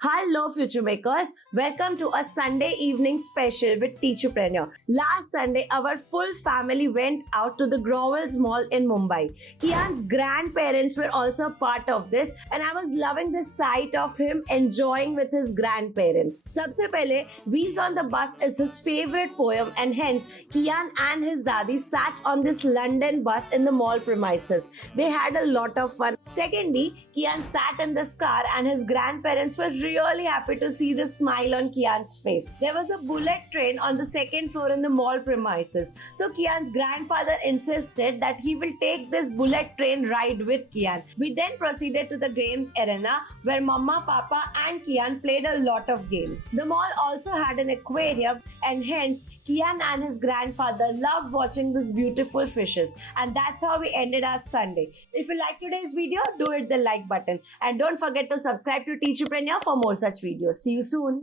Hello, FutureMakers. Welcome to a Sunday evening special with TeacherPreneur. Last Sunday, our full family went out to the Mall in Mumbai. Kian's grandparents were also part of this, and I was loving the sight of him enjoying with his grandparents. सबसे पहले, Wheels on the Bus is his favorite poem, and hence Kian and his daddy sat on this London bus in the mall premises. They had a lot of fun. Secondly, Kian sat in this car, and his grandparents were really happy to see the smile on Kian's face. There was a bullet train on the second floor in the mall premises. So Kian's grandfather insisted that he will take this bullet train ride with Kian. We then proceeded to the games arena where Mama, Papa and Kian played a lot of games. The mall also had an aquarium, and hence Kian and his grandfather loved watching these beautiful fishes. And that's how we ended our Sunday. If you like today's video, do hit the like button. And don't forget to subscribe to TeacherPreneur for more such videos. See you soon.